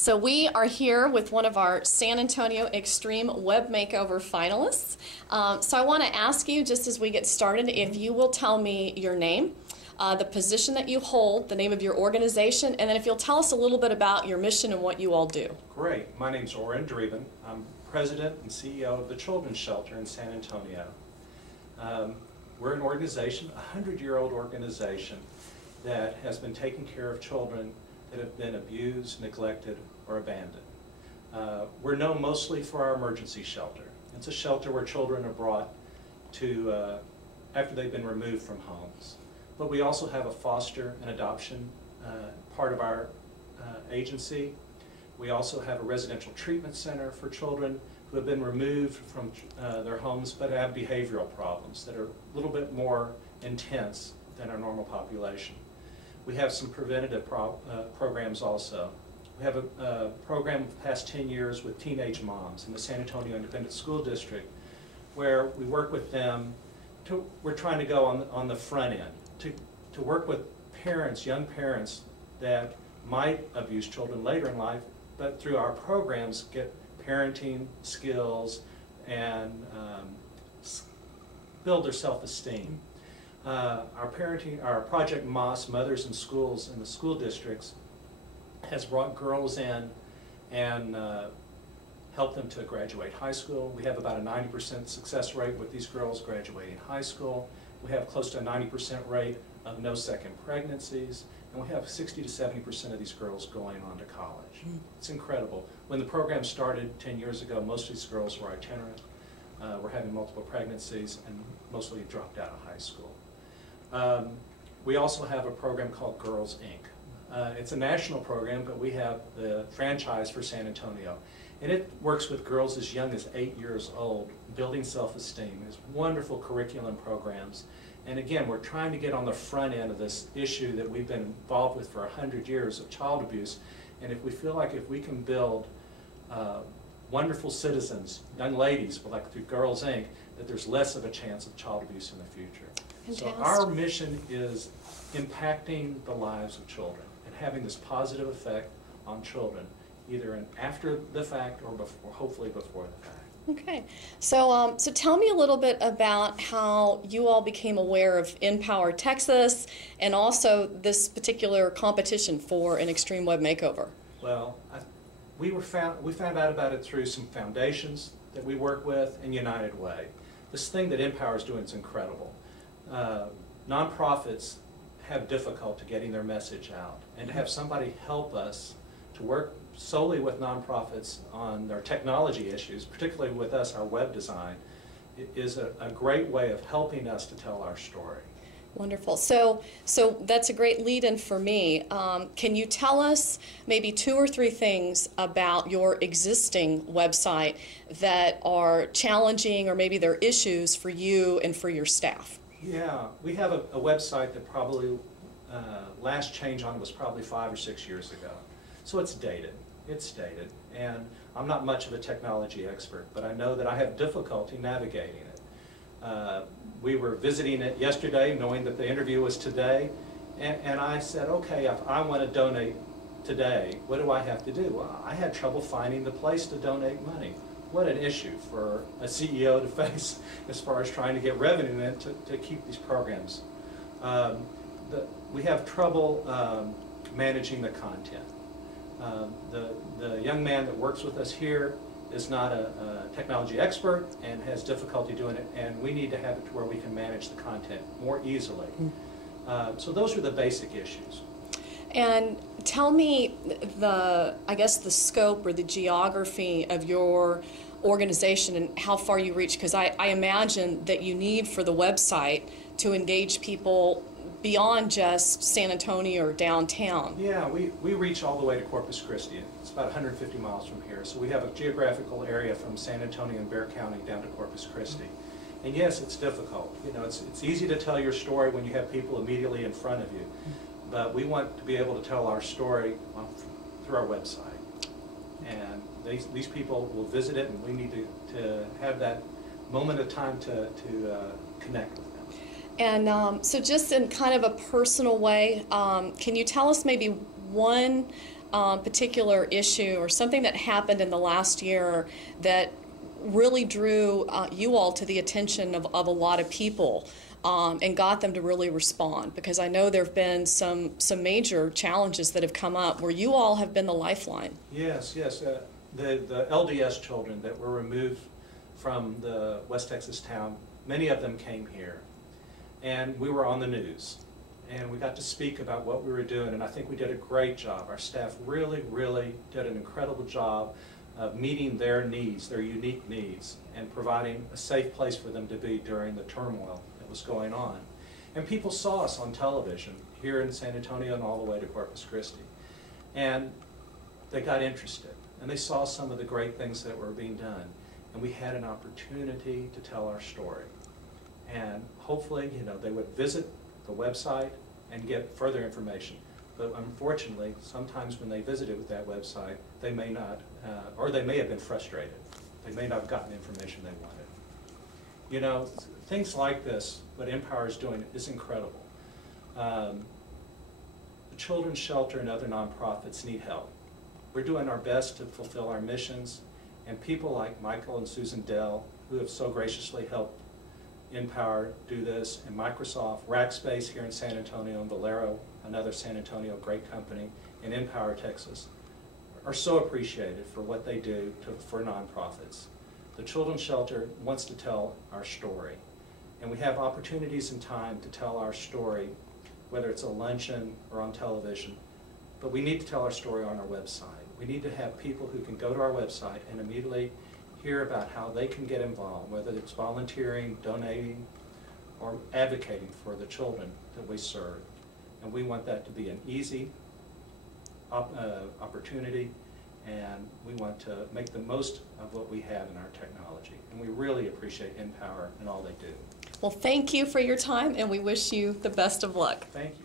So we are here with one of our San Antonio Extreme Web Makeover finalists. So I want to ask you, just as we get started, if you will tell me your name, the position that you hold, the name of your organization, and then if you'll tell us a little bit about your mission and what you all do. Great. My name's Oren Dreeben. I'm President and CEO of the Children's Shelter in San Antonio. We're an organization, a 100-year-old organization that has been taking care of children that have been abused, neglected, or abandoned. We're known mostly for our emergency shelter. It's a shelter where children are brought to after they've been removed from homes. But we also have a foster and adoption part of our agency. We also have a residential treatment center for children who have been removed from their homes but have behavioral problems that are a little bit more intense than our normal population. We have some preventative programs also. We have a program for the past 10 years with teenage moms in the San Antonio Independent School District where we work with them. We're trying to go on the front end to work with parents, young parents that might abuse children later in life, but through our programs get parenting skills and build their self-esteem. Our Project MOS, Mothers in Schools in the school districts, has brought girls in and helped them to graduate high school. We have about a 90% success rate with these girls graduating high school. We have close to a 90% rate of no second pregnancies, and we have 60 to 70% of these girls going on to college. It's incredible. When the program started 10 years ago, most of these girls were itinerant, were having multiple pregnancies, and mostly dropped out of high school. We also have a program called Girls Inc. It's a national program, but we have the franchise for San Antonio. And it works with girls as young as 8 years old, building self-esteem. There's wonderful curriculum programs. And again, we're trying to get on the front end of this issue that we've been involved with for 100 years of child abuse. And if we feel like if we can build wonderful citizens, young ladies, like through Girls Inc., that there's less of a chance of child abuse in the future. Fantastic. So our mission is impacting the lives of children and having this positive effect on children, either after the fact or before, hopefully before the fact. Okay, so tell me a little bit about how you all became aware of Empower Texas and also this particular competition for an Extreme Web Makeover. Well, we found out about it through some foundations that we work with and United Way. This thing that Empower is doing is incredible. Nonprofits have difficulty getting their message out, and to have somebody help us to work solely with nonprofits on their technology issues, particularly with us, our web design, is a great way of helping us to tell our story. Wonderful. So that's a great lead-in for me. Can you tell us maybe 2 or 3 things about your existing website that are challenging or maybe they're issues for you and for your staff? Yeah, we have a website that probably last change on it was probably 5 or 6 years ago. So it's dated. It's dated. And I'm not much of a technology expert, but I know that I have difficulty navigating it. We were visiting it yesterday, knowing that the interview was today, and I said, okay, if I want to donate today, what do I have to do? Well, I had trouble finding the place to donate money. What an issue for a CEO to face as far as trying to get revenue in to keep these programs. We have trouble managing the content. The young man that works with us here is not a technology expert and has difficulty doing it, and we need to have it to where we can manage the content more easily. So those are the basic issues. And tell me I guess the scope or the geography of your organization and how far you reach, because I imagine that you need for the website to engage people beyond just San Antonio or downtown. Yeah, we reach all the way to Corpus Christi. It's about 150 miles from here. So we have a geographical area from San Antonio and Bexar County down to Corpus Christi. And yes, it's difficult. You know, it's easy to tell your story when you have people immediately in front of you. But we want to be able to tell our story through our website. And these people will visit it, and we need to have that moment of time to connect with them. And so just in kind of a personal way, can you tell us maybe one particular issue or something that happened in the last year that really drew you all to the attention of a lot of people and got them to really respond? Because I know there have been some major challenges that have come up where you all have been the lifeline. Yes, yes. The LDS children that were removed from the West Texas town, many of them came here. And we were on the news. And we got to speak about what we were doing, and I think we did a great job. Our staff really, really did an incredible job of meeting their needs, their unique needs, and providing a safe place for them to be during the turmoil that was going on. And people saw us on television here in San Antonio and all the way to Corpus Christi. And they got interested, and they saw some of the great things that were being done. And we had an opportunity to tell our story. And hopefully, they would visit the website and get further information. But unfortunately, sometimes when they visited with that website, they may not, or they may have been frustrated. They may not have gotten the information they wanted. Things like this, what Empower is doing, is incredible. The Children's Shelter and other nonprofits need help. We're doing our best to fulfill our missions, and people like Michael and Susan Dell, who have so graciously helped Empower do this, and Microsoft, Rackspace here in San Antonio, and Valero, another San Antonio great company, and Empower Texas, are so appreciated for what they do for nonprofits. The Children's Shelter wants to tell our story, and we have opportunities and time to tell our story, whether it's a luncheon or on television, but we need to tell our story on our website. We need to have people who can go to our website and immediately hear about how they can get involved, whether it's volunteering, donating, or advocating for the children that we serve. And we want that to be an easy opportunity, and we want to make the most of what we have in our technology. And we really appreciate Empower and all they do. Well, thank you for your time, and we wish you the best of luck. Thank you.